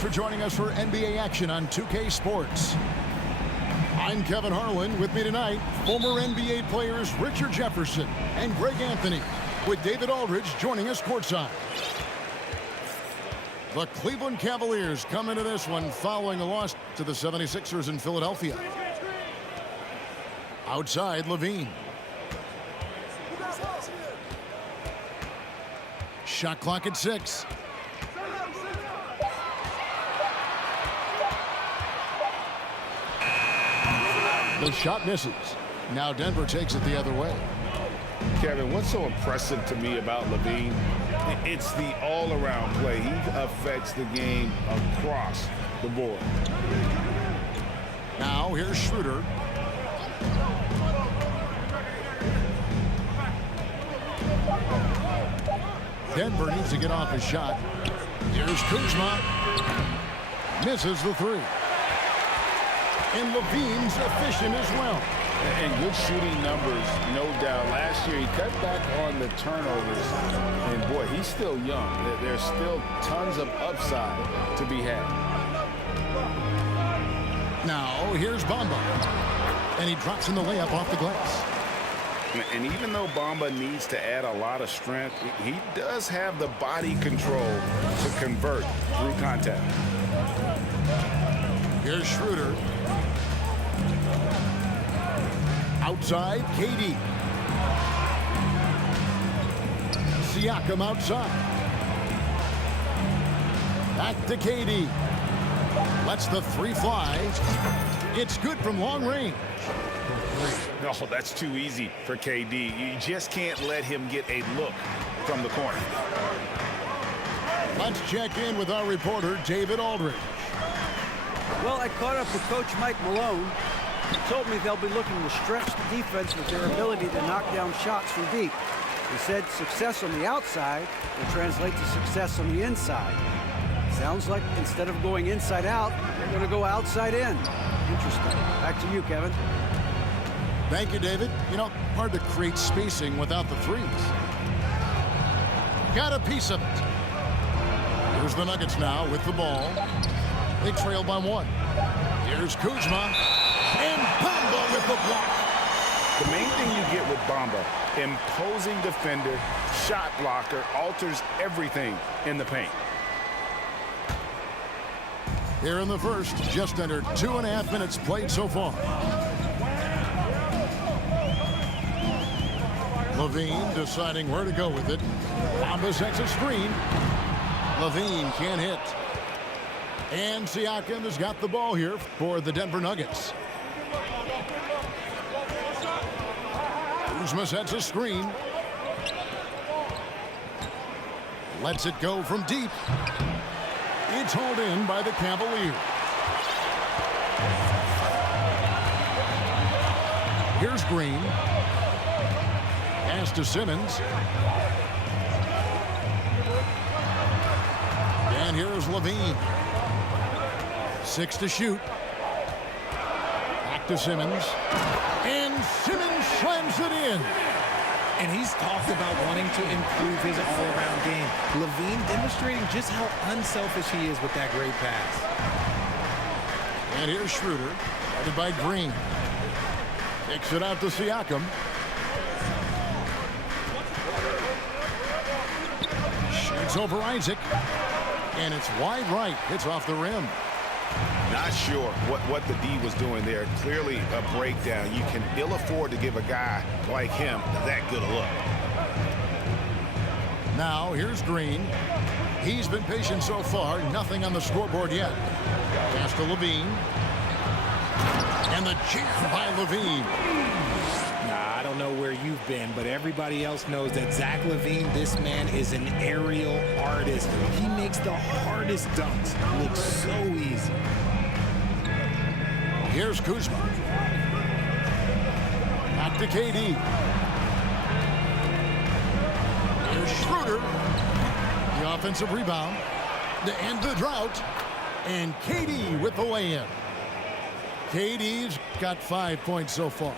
Thanks for joining us for NBA action on 2K Sports. I'm Kevin Harlan. With me tonight, former NBA players Richard Jefferson and Greg Anthony, with David Aldridge joining us courtside. The Cleveland Cavaliers come into this one following a loss to the 76ers in Philadelphia. Outside, Levine. Shot clock at 6. The shot misses. Now Denver takes it the other way. Kevin, what's so impressive to me about Levine? It's the all-around play. He affects the game across the board. Now here's Schroeder. Denver needs to get off his shot. Here's Kuzma. Misses the three. And Levine's efficient as well. And good shooting numbers, no doubt. Last year, he cut back on the turnovers. And, boy, he's still young. There's still tons of upside to be had. Now, here's Bamba. And he drops in the layup off the glass. And even though Bamba needs to add a lot of strength, he does have the body control to convert through contact. Here's Schroeder. Outside, KD. Siakam outside. Back to KD. Lets the three fly. It's good from long range. No, that's too easy for KD. You just can't let him get a look from the corner. Let's check in with our reporter, David Aldridge. Well, I caught up with Coach Mike Malone. He told me they'll be looking to stretch the defense with their ability to knock down shots from deep. He said success on the outside will translate to success on the inside. Sounds like instead of going inside out, they're going to go outside in. Interesting. Back to you, Kevin. Thank you, David. You know, hard to create spacing without the threes. Got a piece of it. Here's the Nuggets now with the ball. They trail by 1. Here's Kuzma. And Bamba with the block. The main thing you get with Bamba, imposing defender, shot blocker, alters everything in the paint. Here in the first, just under 2.5 minutes played so far. Levine deciding where to go with it. Bamba sets a screen. Levine can't hit. And Siakam has got the ball here for the Denver Nuggets. Kuzma sets a screen. Lets it go from deep. It's hauled in by the Cavaliers. Here's Green. Pass to Simmons. And here's Levine. 6 to shoot. Back to Simmons. And Simmons slams it in. And he's talked about wanting to improve his all-around game. Levine demonstrating just how unselfish he is with that great pass. And here's Schroeder, guarded by Green. Takes it out to Siakam. Shoots over Isaac. And it's wide right. Hits off the rim. Not sure what the D was doing there. Clearly a breakdown. You can ill afford to give a guy like him that good a look. Now here's Green. He's been patient so far. Nothing on the scoreboard yet. Pass to Levine. And the jam by Levine. I don't know where you've been, but everybody else knows that Zach LaVine, this man is an aerial artist. He makes the hardest dunks look so easy. Here's Kuzma. Back to KD. Here's Schroeder. The offensive rebound. To end the drought. And KD with the lay-in. KD's got 5 points so far.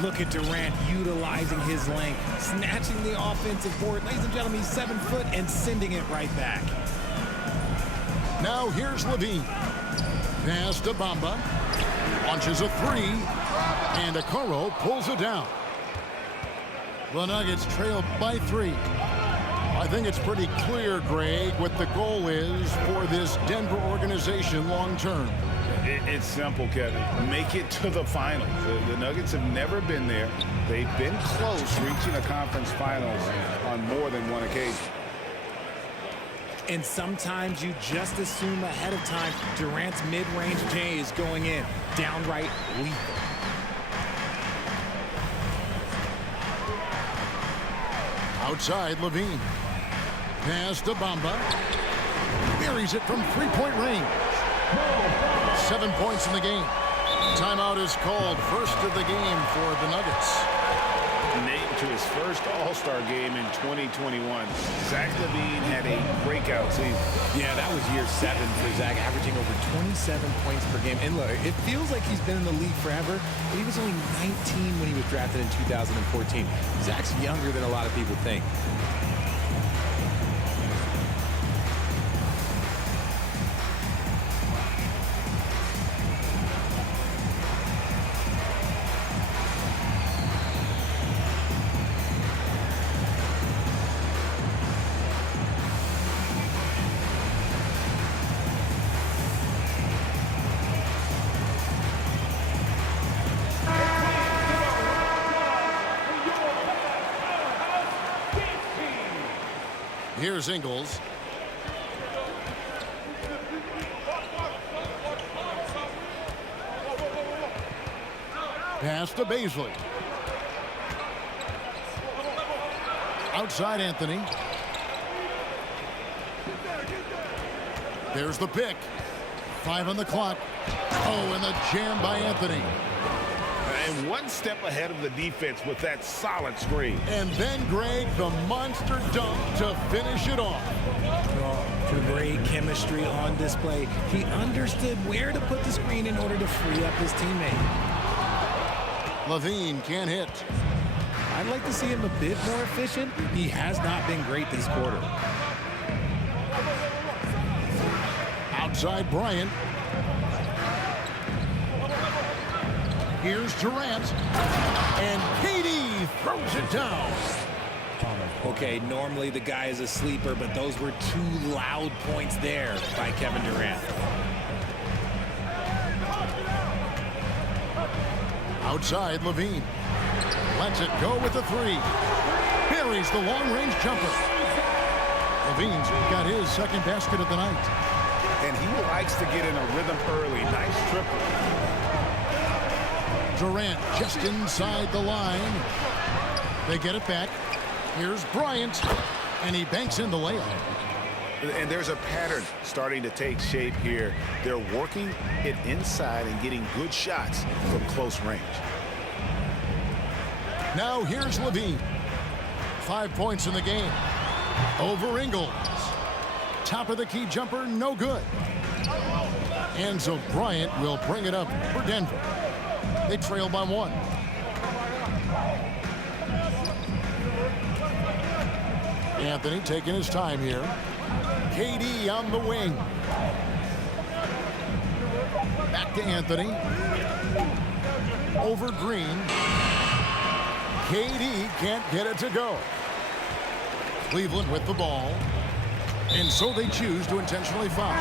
Look at Durant utilizing his length, snatching the offensive board. Ladies and gentlemen, he's 7 foot and sending it right back. Now here's Levine. Pass to Bamba. Launches a three. And Okoro pulls it down. The Nuggets trail by 3. I think it's pretty clear, Greg, what the goal is for this Denver organization long term. It's simple, Kevin. Make it to the finals. The Nuggets have never been there. They've been close reaching a conference finals on more than one occasion. And sometimes you just assume ahead of time Durant's mid-range J is going in. Downright lethal. Outside, Levine. Pass to Bamba. Buries it from three-point range. 7 points in the game. Timeout is called. First of the game for the Nuggets. Named to his first All-Star game in 2021. Zach LaVine had a breakout season. Yeah, that was year 7 for Zach, averaging over 27 points per game. And look, it feels like he's been in the league forever, but he was only 19 when he was drafted in 2014. Zach's younger than a lot of people think. Here's Ingles. Pass to Baisley. Outside Anthony. There's the pick. 5 on the clock. Oh, and the jam by Anthony. And one step ahead of the defense with that solid screen. And then, Greg, the monster dunk to finish it off. Great chemistry on display. He understood where to put the screen in order to free up his teammate. Levine can't hit. I'd like to see him a bit more efficient. He has not been great this quarter. Outside Bryant. Here's Durant. And KD throws it down. Okay, normally the guy is a sleeper, but those were 2 loud points there by Kevin Durant. Outside Levine. Lets it go with the 3. Buries the long-range jumper. Levine's got his second basket of the night. And he likes to get in a rhythm early. Nice triple. Durant just inside the line. They get it back. Here's Bryant, and he banks in the layup. And there's a pattern starting to take shape here. They're working it inside and getting good shots from close range. Now here's Levine. 5 points in the game. Over Ingles. Top of the key jumper, no good. And so Bryant will bring it up for Denver. They trail by 1. Anthony taking his time here. KD on the wing. Back to Anthony. Over Green. KD can't get it to go. Cleveland with the ball. And so they choose to intentionally foul.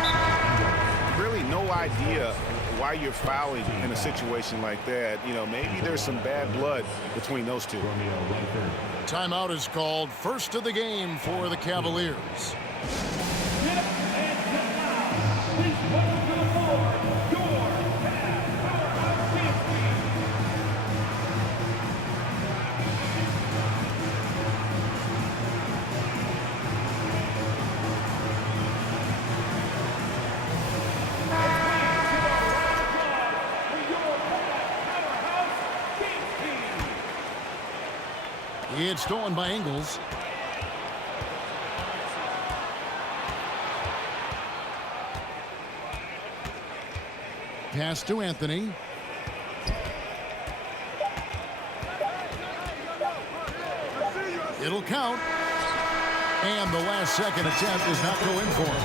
Really no idea why you're fouling in a situation like that. You know, maybe there's some bad blood between those two. Timeout is called. First of the game for the Cavaliers. It's stolen by Ingles. Pass to Anthony. It'll count. And the last second attempt does not go in for him.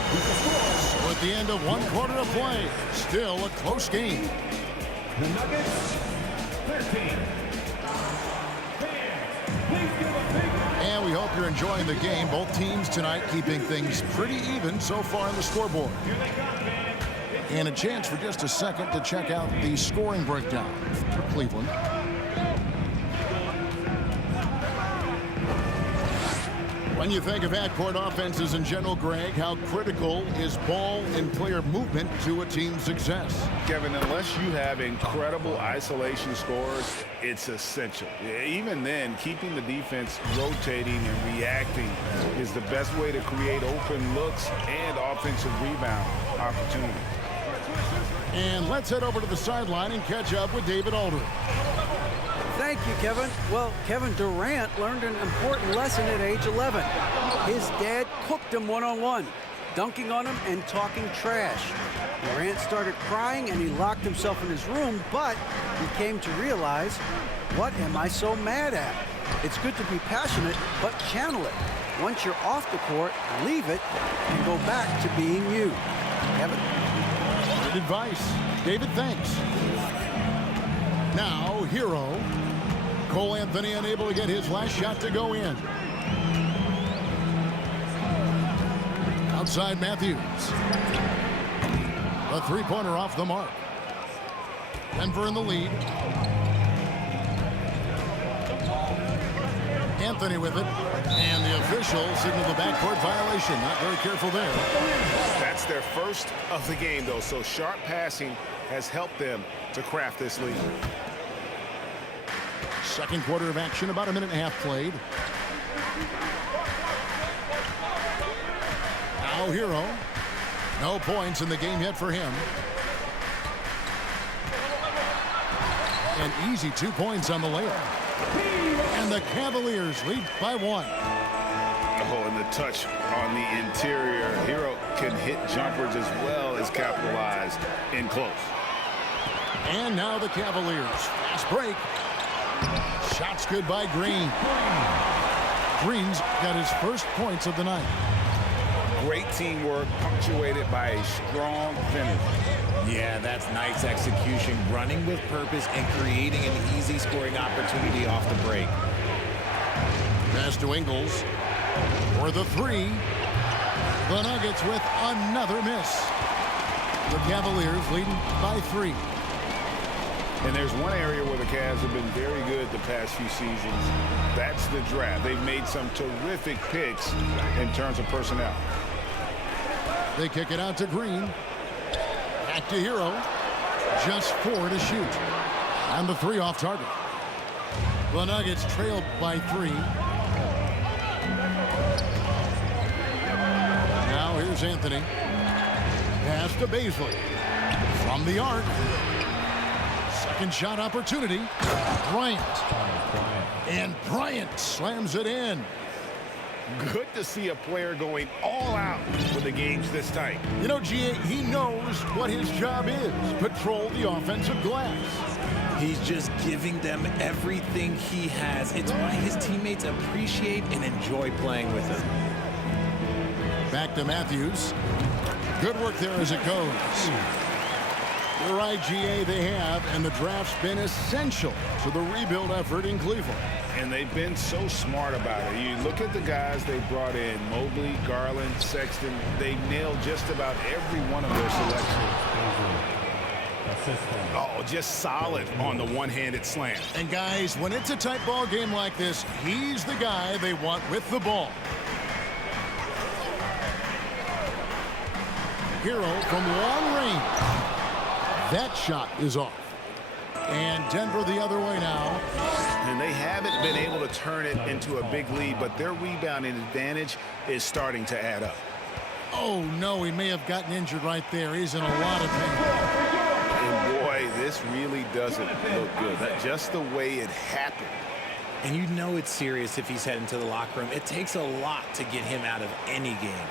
So at the end of one quarter of play, still a close game. The Nuggets, 13. And we hope you're enjoying the game. Both teams tonight keeping things pretty even so far on the scoreboard. And a chance for just a second to check out the scoring breakdown for Cleveland. When you think of half-court offenses in general, Greg, how critical is ball and player movement to a team's success? Kevin, unless you have incredible isolation scores, it's essential. Even then, keeping the defense rotating and reacting is the best way to create open looks and offensive rebound opportunities. And let's head over to the sideline and catch up with David Aldridge. Thank you, Kevin. Well, Kevin Durant learned an important lesson at age 11. His dad cooked him one-on-one, dunking on him and talking trash. Durant started crying and he locked himself in his room, but he came to realize, what am I so mad at? It's good to be passionate, but channel it. Once you're off the court, leave it and go back to being you. Kevin? Good advice. David, thanks. Now, Hero. Cole Anthony unable to get his last shot to go in. Outside Matthews. A three-pointer off the mark. Denver in the lead. Anthony with it. And the official signaled the backcourt violation. Not very careful there. That's their first of the game, though, so sharp passing has helped them to craft this lead. Second quarter of action, about a minute and a half played. Now Hero. No points in the game yet for him. An easy 2 points on the layup. And the Cavaliers lead by 1. Oh, and the touch on the interior. Hero can hit jumpers as well as capitalize in close. And now the Cavaliers. Fast break. Shots good by Green. Green's got his first points of the night. Great teamwork punctuated by a strong finish. Yeah, that's nice execution, running with purpose and creating an easy scoring opportunity off the break. Pass to Ingles for the three. The Nuggets with another miss. The Cavaliers leading by 3. And there's one area where the Cavs have been very good the past few seasons. That's the draft. They've made some terrific picks in terms of personnel. They kick it out to Green. Back to Hero. Just 4 to shoot. And the 3 off target. The Nuggets trailed by 3. Now here's Anthony. Pass to Baisley. From the arc. Second shot opportunity. Bryant. And Bryant slams it in. Good to see a player going all out with the games this tight. You know, G.A., he knows what his job is. Patrol the offensive glass. He's just giving them everything he has. It's why his teammates appreciate and enjoy playing with him. Back to Matthews. Good work there as it goes. You're right, G.A., they have, and the draft's been essential to the rebuild effort in Cleveland. And they've been so smart about it. You look at the guys they brought in, Mobley, Garland, Sexton. They nailed just about every one of their selections. Oh, just solid on the one-handed slam. And guys, when it's a tight ball game like this, he's the guy they want with the ball. Hero from long range. That shot is off. And Denver the other way now. And they haven't been able to turn it into a big lead, but their rebounding advantage is starting to add up. Oh, no, he may have gotten injured right there. He's in a lot of pain. And boy, this really doesn't look good. That's just the way it happened. And you know it's serious if he's heading to the locker room. It takes a lot to get him out of any game.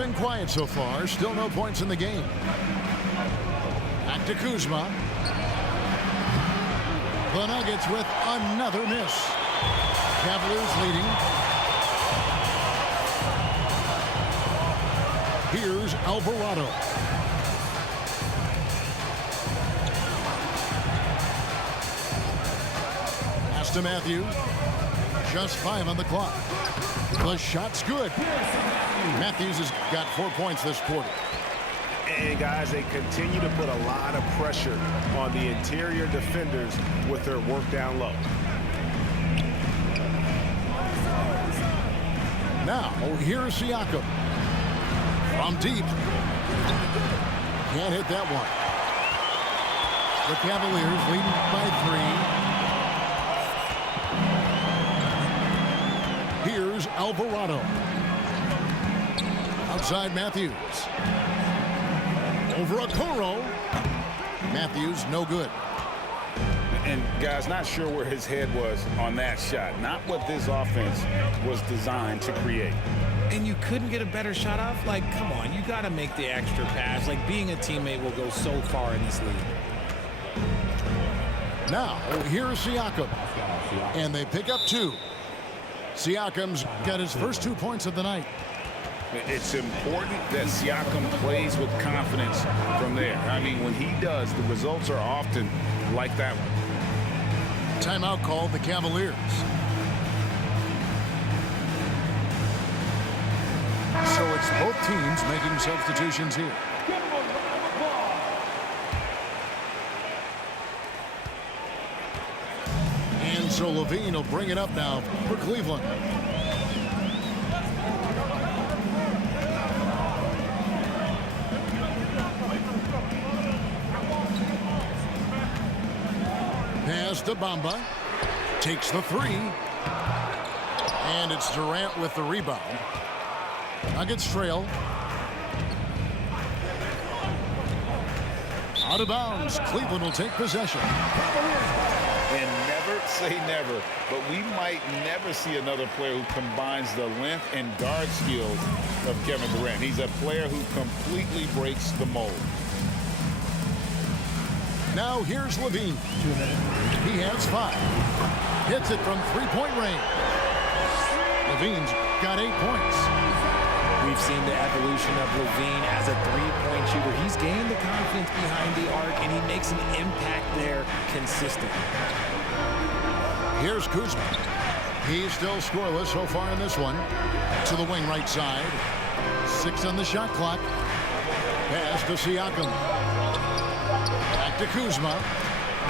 been quiet so far. Still no points in the game. Back to Kuzma. The Nuggets with another miss. Cavaliers leading. Here's Alvarado. Pass to Matthews. Just 5 on the clock. The shot's good. Matthews has got 4 points this quarter. And guys, they continue to put a lot of pressure on the interior defenders with their work down low. Now, here's Siakam. From deep. Can't hit that one. The Cavaliers leading by 3. Here's Alvarado. Outside Matthews. Over Okoro. Matthews, no good. And guys, not sure where his head was on that shot. Not what this offense was designed to create. And you couldn't get a better shot off? Like, come on, you got to make the extra pass. Like, being a teammate will go so far in this league. Now, here's Siakam. And they pick up 2. Siakam's got his first 2 points of the night. It's important that Siakam plays with confidence from there. I mean, when he does, the results are often like that one. Timeout called the Cavaliers. So it's both teams making substitutions here. And so Levine will bring it up now for Cleveland. Pass to Bamba. Takes the 3. And it's Durant with the rebound. Nuggets trail. Out of bounds. Cleveland will take possession. And never say never, but we might never see another player who combines the length and guard skills of Kevin Durant. He's a player who completely breaks the mold. Now here's Levine. He has 5. Hits it from 3-point range. Levine's got 8 points. We've seen the evolution of Levine as a 3-point shooter. He's gained the confidence behind the arc, and he makes an impact there consistently. Here's Kuzma. He's still scoreless so far in this one. To the wing right side. 6 on the shot clock. Pass to Siakam. Back to Kuzma.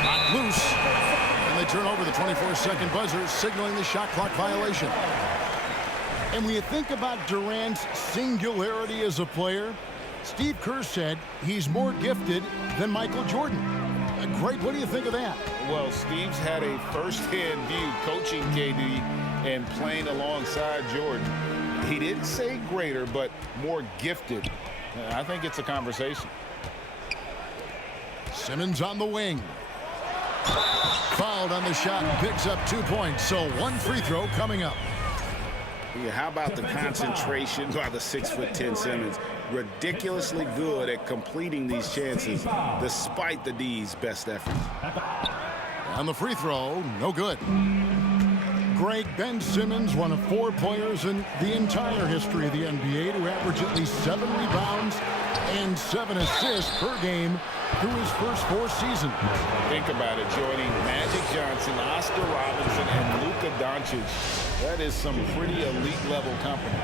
Not loose. And they turn over the 24-second buzzer, signaling the shot clock violation. And when you think about Durant's singularity as a player, Steve Kerr said he's more gifted than Michael Jordan. Greg, what do you think of that? Well, Steve's had a first-hand view coaching KD and playing alongside Jordan. He didn't say greater, but more gifted. I think it's a conversation. Simmons on the wing. Fouled on the shot and picks up 2 points. So 1 free throw coming up. Yeah, how about the concentration by the 6'10" Simmons? Ridiculously good at completing these chances despite the D's best efforts. On the free throw, no good. Greg, Ben Simmons, one of 4 players in the entire history of the NBA to average at least 7 rebounds and 7 assists per game through his first 4 seasons. Think about it, joining Magic Johnson, Oscar Robinson, and Luka Doncic. That is some pretty elite-level company.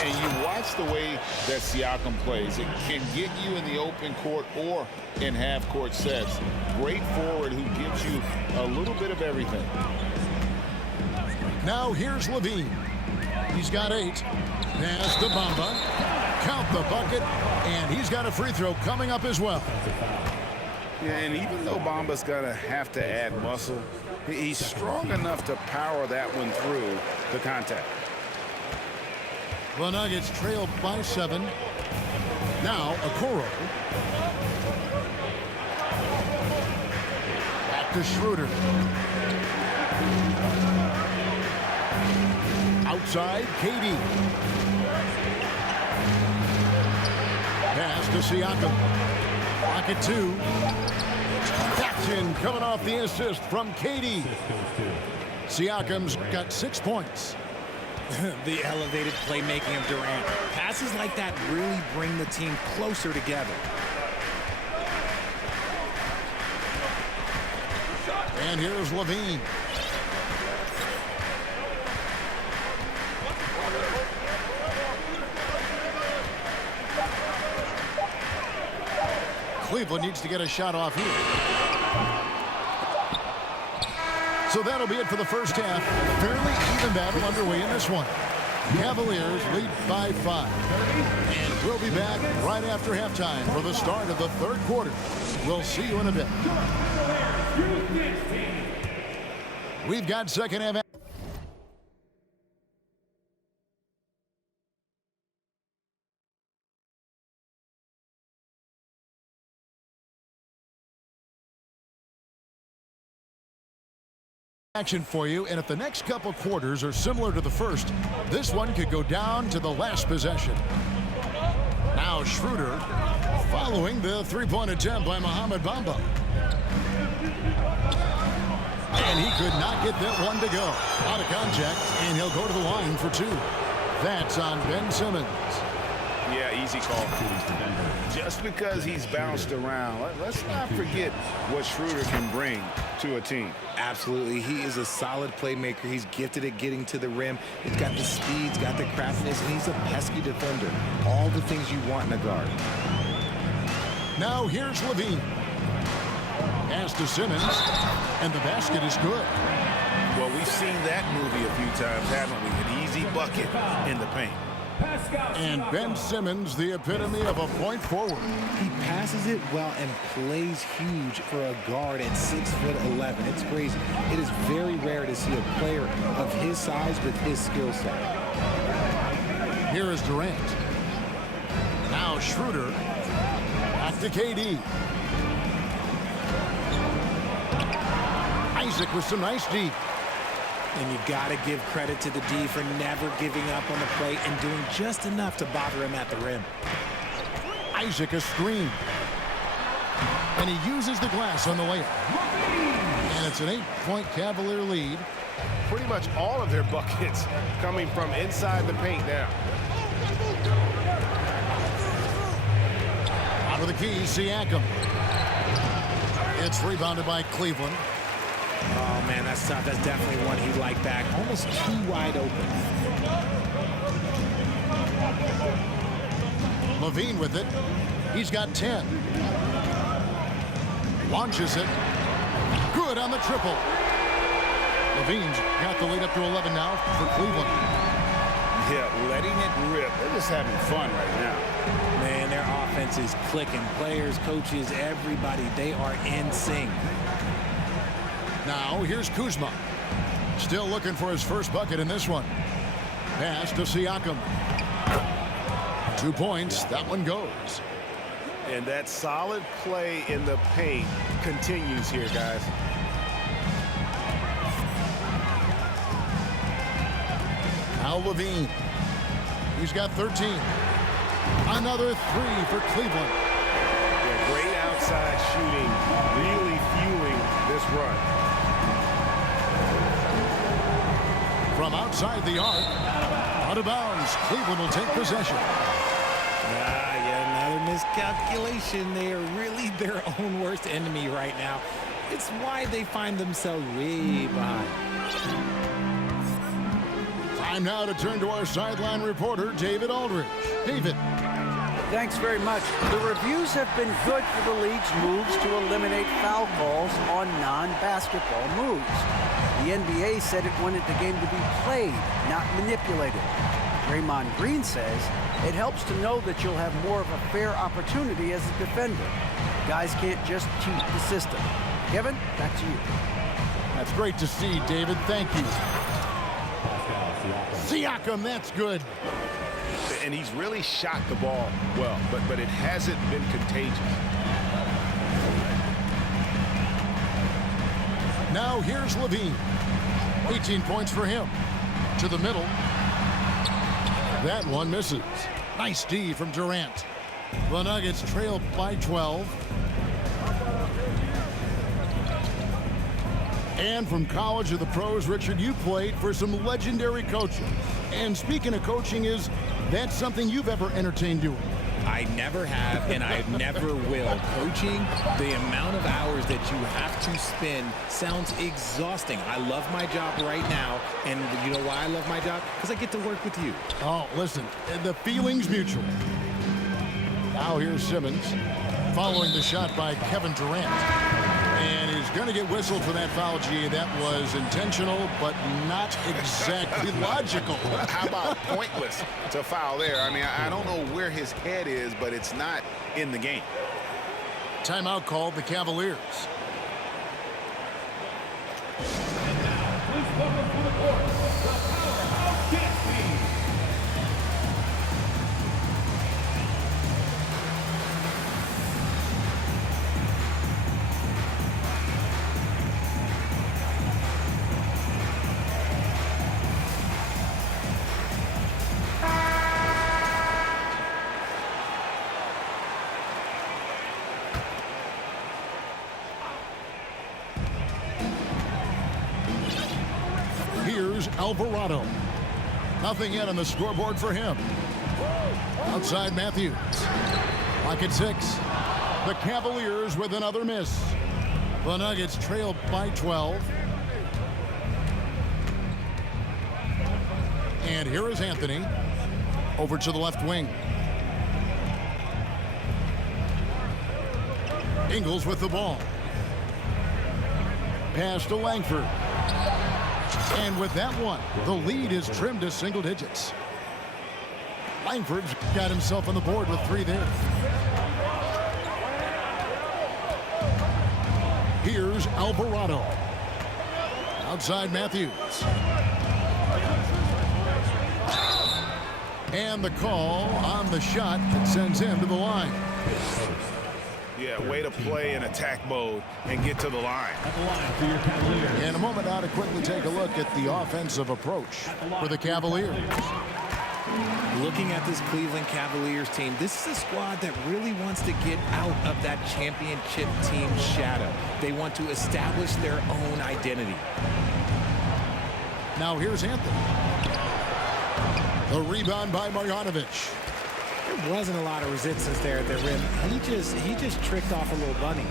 And you watch the way that Siakam plays. It can get you in the open court or in half-court sets. Great forward who gives you a little bit of everything. Now here's Levine. He's got 8. Pass to Bamba. Count the bucket, and he's got a free throw coming up as well. Yeah, and even though Bamba's going to have to add muscle, he's strong enough to power that one through the contact. The Nuggets trail by 7. Now Okoro. Back to Schroeder. Outside, KD. Pass to Siakam. Rocket 2. That's in, coming off the assist from KD. Siakam's got 6 points. The elevated playmaking of Durant. Passes like that really bring the team closer together. And here's Levine. Cleveland needs to get a shot off here. So that'll be it for the first half. Fairly even battle underway in this one. Cavaliers lead by 5. And we'll be back right after halftime for the start of the third quarter. We'll see you in a bit. We've got second half. Action for you, and if the next couple quarters are similar to the first, this one could go down to the last possession. Now Schroeder following the three-point attempt by Mohamed Bamba. And he could not get that one to go. Out of contact, and he'll go to the line for 2. That's on Ben Simmons. Yeah, easy call. Just because he's bounced around, let's not forget what Schroeder can bring to a team. Absolutely. He is a solid playmaker. He's gifted at getting to the rim. He's got the speed, he's got the craftiness, and he's a pesky defender. All the things you want in a guard. Now here's Levine. Pass to Simmons, and the basket is good. Well, we've seen that movie a few times, haven't we? An easy bucket in the paint. And Ben Simmons, the epitome of a point forward. He passes it well and plays huge for a guard at 6'11". It's crazy. It is very rare to see a player of his size with his skill set. Here is Durant. Now Schroeder. Back to KD. Isaac with some nice D. And you got to give credit to the D for never giving up on the play and doing just enough to bother him at the rim. Isaac a screen. And he uses the glass on the layup. And it's an 8-point Cavalier lead. Pretty much all of their buckets coming from inside the paint now. Out of the key, Siakam. It's rebounded by Cleveland. Oh, man, that's tough. That's definitely one he'd like back. Almost too wide open. Levine with it. He's got 10. Launches it. Good on the triple. Levine's got the lead up to 11 now for Cleveland. Yeah, letting it rip. They're just having fun right now. Man, their offense is clicking. Players, coaches, everybody, they are in sync. Now, here's Kuzma. Still looking for his first bucket in this one. Pass to Siakam. 2 points. That one goes. And that solid play in the paint continues here, guys. Now Levine. He's got 13. Another 3 for Cleveland. Yeah, great outside shooting, really fueling this run. From outside the arc, out of bounds. Cleveland will take possession. Yeah, another miscalculation. They are really their own worst enemy right now. It's why they find themselves way behind. Time now to turn to our sideline reporter, David Aldridge. David. Thanks very much. The reviews have been good for the league's moves to eliminate foul calls on non-basketball moves. The NBA said it wanted the game to be played, not manipulated. Draymond Green says it helps to know that you'll have more of a fair opportunity as a defender. Guys can't just cheat the system. Kevin, back to you. That's great to see, David. Thank you. Siakam, that's good. And he's really shot the ball well, but it hasn't been contagious. Now here's Levine. 18 points for him. To the middle. That one misses. Nice D from Durant. The Nuggets trail by 12. And from college to the pros, Richard, you played for some legendary coaches. And speaking of coaching, is that something you've ever entertained doing? I never have, and I never will. Coaching, the amount of hours that you have to spend sounds exhausting. I love my job right now, and you know why I love my job? Because I get to work with you. Oh, listen, the feeling's mutual. Now here's Simmons following the shot by Kevin Durant. And he's going to get whistled for that foul, G. That was intentional, but not exactly logical. How about pointless to foul there? I mean, I don't know where his head is, but it's not in the game. Timeout called the Cavaliers. And now, please welcome to the court, the powerhouse dance team. Here's Alvarado. Nothing yet on the scoreboard for him. Outside Matthews. Lock at 6. The Cavaliers with another miss. The Nuggets trail by 12. And here is Anthony. Over to the left wing. Ingles with the ball. Pass to Langford. And with that one, the lead is trimmed to single digits. Langford's got himself on the board with 3 there. Here's Alvarado. Outside Matthews. And the call on the shot that sends him to the line. Yeah, way to play in attack mode and get to the line. At the line for your Cavaliers. In a moment now to quickly take a look at the offensive approach for the Cavaliers. Looking at this Cleveland Cavaliers team, this is a squad that really wants to get out of that championship team shadow. They want to establish their own identity. Now here's Anthony. The rebound by Marjanovic. There wasn't a lot of resistance there at the rim. He just tricked off a little bunny.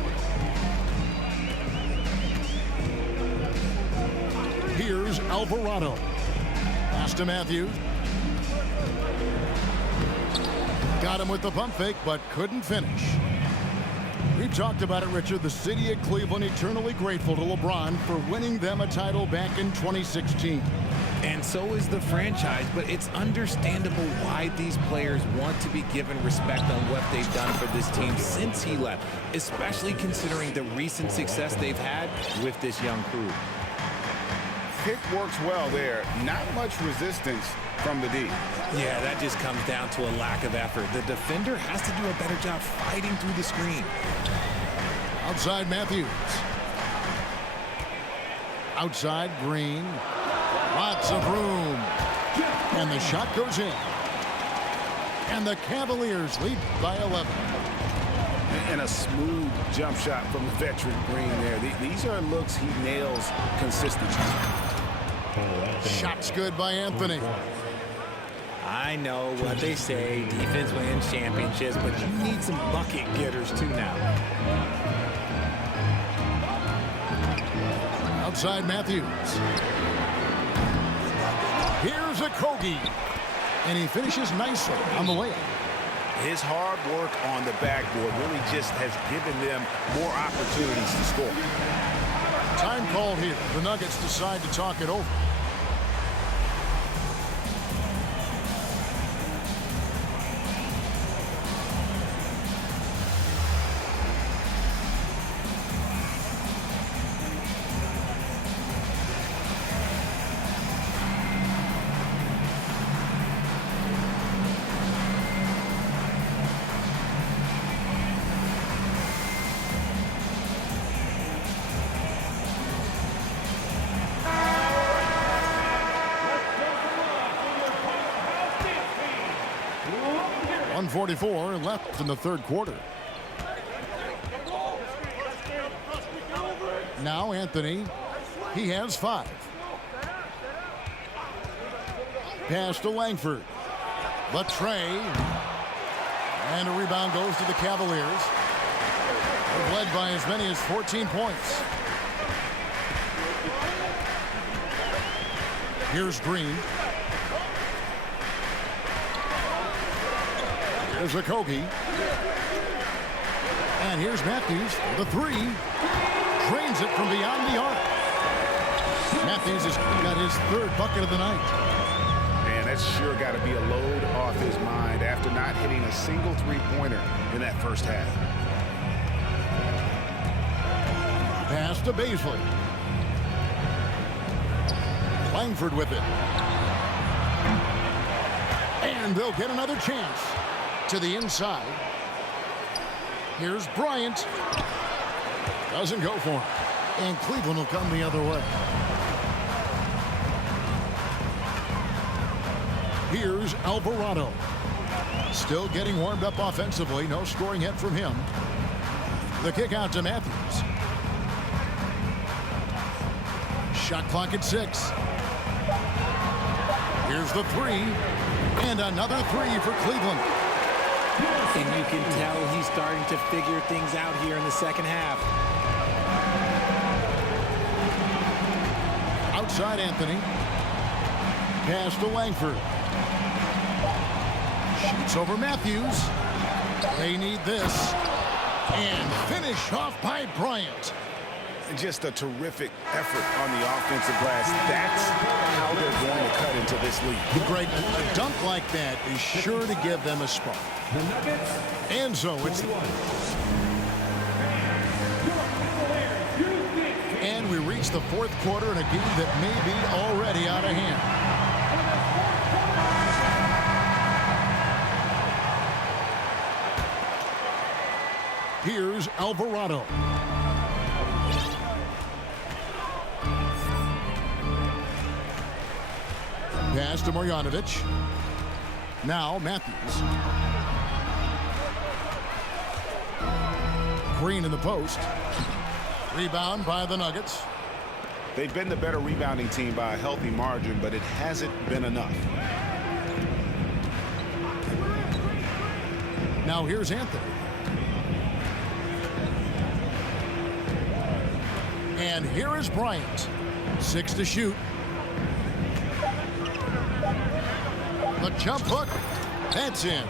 Here's Alvarado. Pass to Matthews. Got him with the pump fake, but couldn't finish. We've talked about it, Richard. The city of Cleveland eternally grateful to LeBron for winning them a title back in 2016. And so is the franchise, but it's understandable why these players want to be given respect on what they've done for this team since he left, especially considering the recent success they've had with this young crew. Pick works well there. Not much resistance from the D. Yeah, that just comes down to a lack of effort. The defender has to do a better job fighting through the screen. Outside Matthews. Outside Green. Lots of room. And the shot goes in. And the Cavaliers lead by 11. And a smooth jump shot from the veteran Green there. These are looks he nails consistently. Shot's good by Anthony. I know what they say, defense wins championships, but you need some bucket getters too now. Outside Matthews. Here's a Kogi. And he finishes nicely on the layup. His hard work on the backboard really just has given them more opportunities to score. Time called here. The Nuggets decide to talk it over. 1:44 left in the third quarter. Now Anthony, he has 5. Pass to Langford. Latre. And a rebound goes to the Cavaliers. They've led by as many as 14 points. Here's Green. Here's Okogie. And here's Matthews for the 3. Drains it from beyond the arc. Matthews has got his 3rd bucket of the night. Man, that's sure got to be a load off his mind after not hitting a single three-pointer in that first half. Pass to Baisley. Langford with it. And they'll get another chance. To the inside. Here's Bryant. Doesn't go for him. And Cleveland will come the other way. Here's Alvarado. Still getting warmed up offensively. No scoring hit from him. The kick out to Matthews. Shot clock at 6. Here's the 3. And another 3 for Cleveland. And you can tell he's starting to figure things out here in the second half. Outside Anthony. Pass to Langford. Shoots over Matthews. They need this. And finish off by Bryant. Just a terrific effort on the offensive glass. That's how they're going to cut into this lead. Greg, a dunk like that is sure to give them a spark. And so it's... And we reach the 4th quarter in a game that may be already out of hand. Here's Alvarado. Pass to Marjanovic. Now Matthews. Green in the post. Rebound by the Nuggets. They've been the better rebounding team by a healthy margin, but it hasn't been enough. Now here's Anthony. And here is Bryant. 6 to shoot. The jump hook. That's in.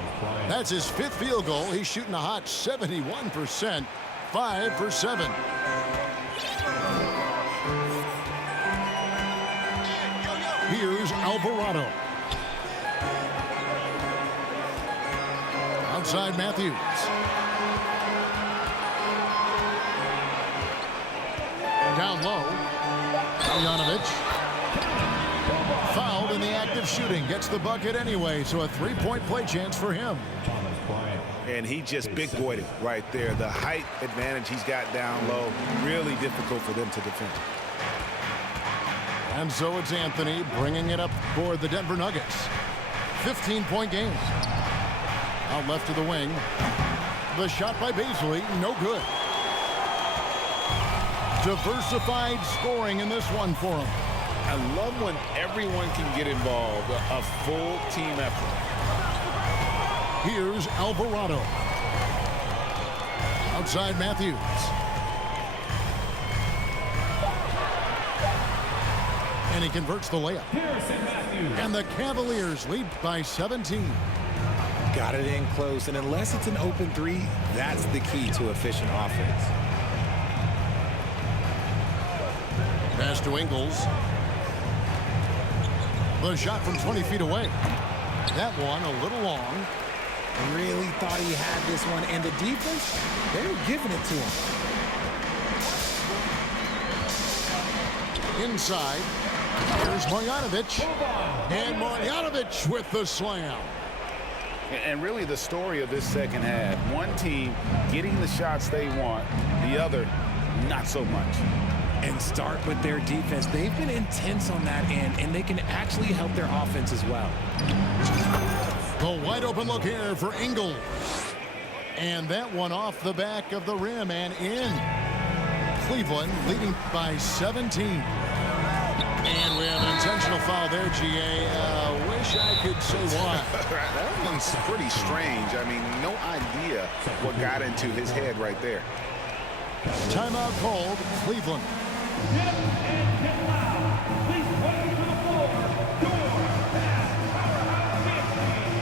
That's his 5th field goal. He's shooting a hot 71%. 5 for 7. Here's Alvarado. Outside Matthews. Down low. Marjanovic. Fouled in the act of shooting. Gets the bucket anyway, so a 3-point play chance for him. And he just big-boyed it right there. The height advantage he's got down low, really difficult for them to defend. And so it's Anthony bringing it up for the Denver Nuggets. 15-point game. Out left to the wing. The shot by Baisley, no good. Diversified scoring in this one for him. I love when everyone can get involved, a full team effort. Here's Alvarado. Outside Matthews. And he converts the layup. And the Cavaliers lead by 17. Got it in close, and unless it's an open 3, that's the key to efficient offense. Pass to Ingles. The shot from 20 feet away. That one a little long. Really thought he had this one, and the defense, they were giving it to him. Inside. Here's Marjanovic. And Marjanovic with the slam. And really the story of this second half, one team getting the shots they want, the other not so much. And start with their defense. They've been intense on that end, and they can actually help their offense as well. The wide open look here for Ingles. And that one off the back of the rim and in. Cleveland leading by 17. And we have an intentional foul there, GA. Wish I could say why. That one's pretty strange. I mean, no idea what got into his head right there. Timeout called, Cleveland. Get up and get loud. Please welcome to the floor, your past powerhouse dance team.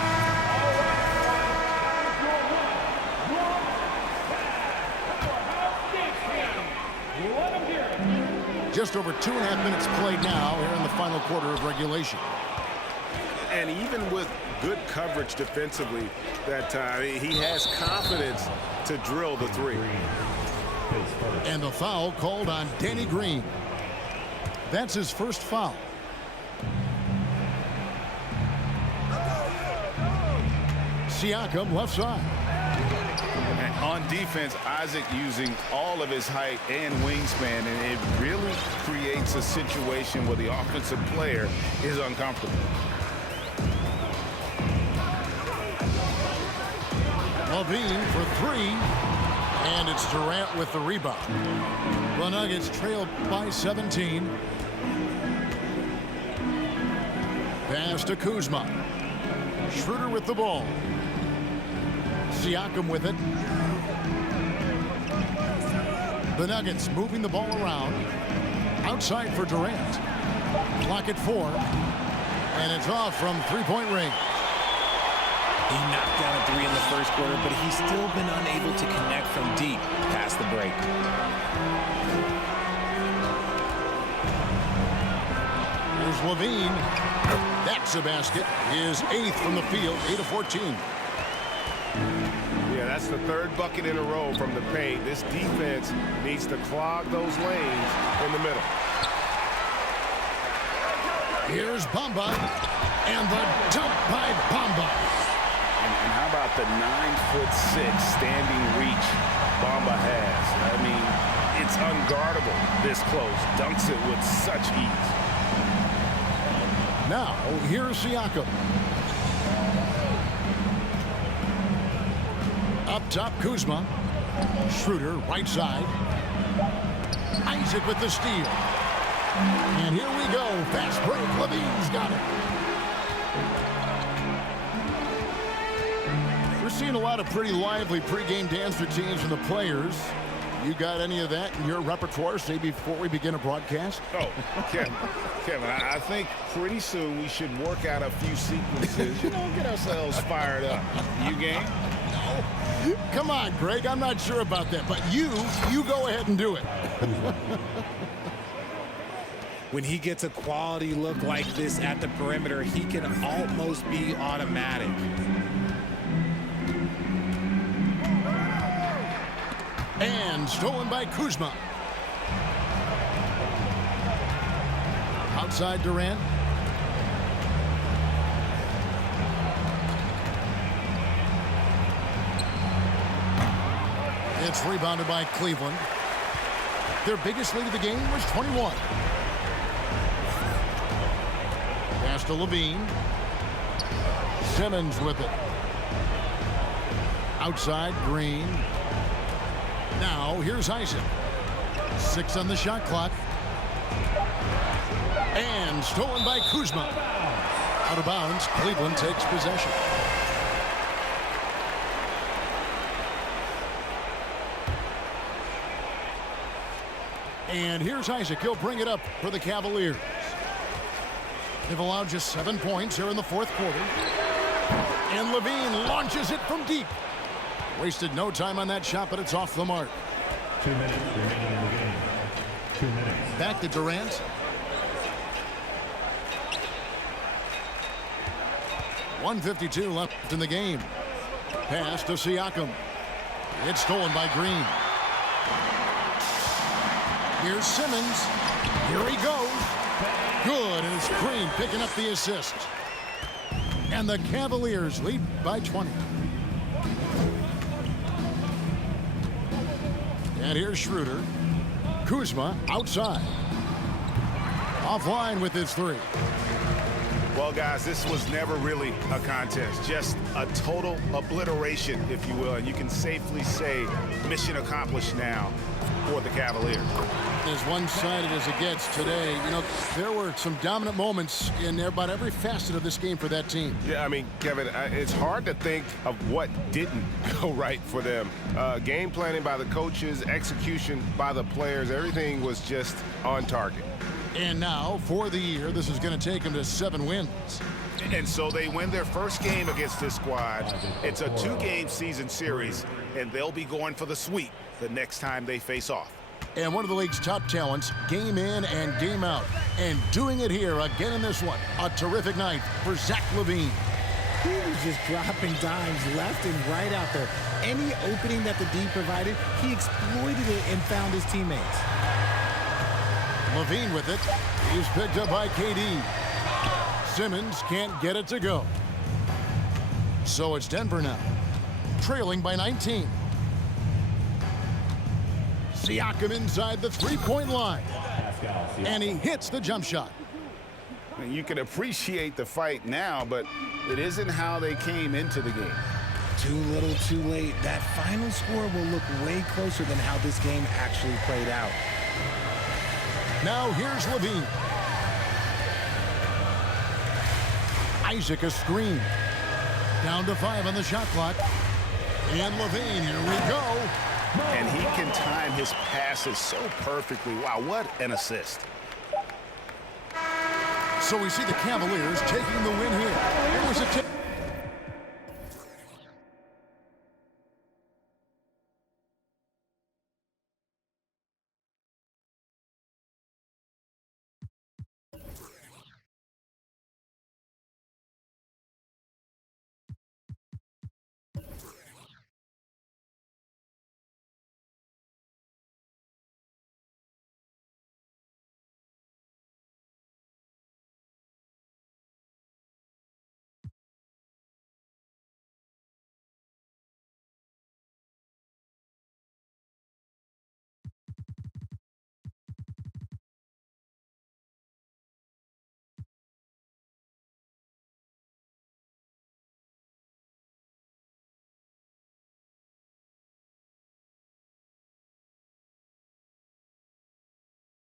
All right, your powerhouse dance team. Let them hear it. Just over 2.5 minutes played now here in the final quarter of regulation. And even with good coverage defensively that time, he has confidence to drill the three. And the foul called on Danny Green. That's his first foul. Siakam left side. And on defense, Isaac using all of his height and wingspan, and it really creates a situation where the offensive player is uncomfortable. Levine for three. And it's Durant with the rebound. The Nuggets trailed by 17. Pass to Kuzma. Schroeder with the ball. Siakam with it. The Nuggets moving the ball around. Outside for Durant. Clock at 4. And it's off from three-point range. He knocked down a three in the first quarter, but he's still been unable to connect from deep past the break. Here's Levine. That's a basket. His 8th from the field, 8 of 14. Yeah, that's the third bucket in a row from the paint. This defense needs to clog those lanes in the middle. Here's Bamba. And the dunk by Bamba. And how about the 9'6" standing reach Bamba has? I mean, it's unguardable this close. Dunks it with such ease. Now, here's Siakam. Up top, Kuzma. Schroeder, right side. Isaac with the steal. And here we go. Fast break. Levine's got it. We're seeing a lot of pretty lively pregame dance routines from the players. You got any of that in your repertoire, say, before we begin a broadcast? Oh, Kevin, I think pretty soon we should work out a few sequences, get ourselves fired up. You game? No. Come on, Greg. I'm not sure about that, but you go ahead and do it. When he gets a quality look like this at the perimeter, he can almost be automatic. And stolen by Kuzma. Outside Durant. It's rebounded by Cleveland. Their biggest lead of the game was 21. Pass to Levine. Simmons with it. Outside Green. Now, here's Isaac. 6 on the shot clock. And stolen by Kuzma. Out of bounds, Cleveland takes possession. And here's Isaac. He'll bring it up for the Cavaliers. They've allowed just 7 points here in the fourth quarter. And Levine launches it from deep. Wasted no time on that shot, but it's off the mark. 2 minutes remaining in the game. 2 minutes. Back to Durant. .152 left in the game. Pass to Siakam. It's stolen by Green. Here's Simmons. Here he goes. Good, and it's Green picking up the assist. And the Cavaliers lead by 20. And here's Schroeder. Kuzma outside. Offline with his three. Well, guys, this was never really a contest, just a total obliteration, if you will. And you can safely say mission accomplished now for the Cavaliers. As one-sided as it gets today, you know, there were some dominant moments in about every facet of this game for that team. Yeah, I mean, Kevin, it's hard to think of what didn't go right for them. Game planning by the coaches, execution by the players, everything was just on target. And now, for the year, this is going to take them to 7 wins. And so they win their first game against this squad. It's a 2-game season series, and they'll be going for the sweep the next time they face off. And one of the league's top talents, game in and game out. And doing it here again in this one. A terrific night for Zach LaVine. He was just dropping dimes left and right out there. Any opening that the D provided, he exploited it and found his teammates. LaVine with it. He's picked up by KD. Simmons can't get it to go. So it's Denver now, trailing by 19. Siakam inside the three-point line. And he hits the jump shot. You can appreciate the fight now, but it isn't how they came into the game. Too little, too late. That final score will look way closer than how this game actually played out. Now here's LaVine. Isaac a screen. Down to 5 on the shot clock. And LaVine, here we go. And he can time his passes so perfectly. Wow, what an assist. So we see the Cavaliers taking the win here. It was a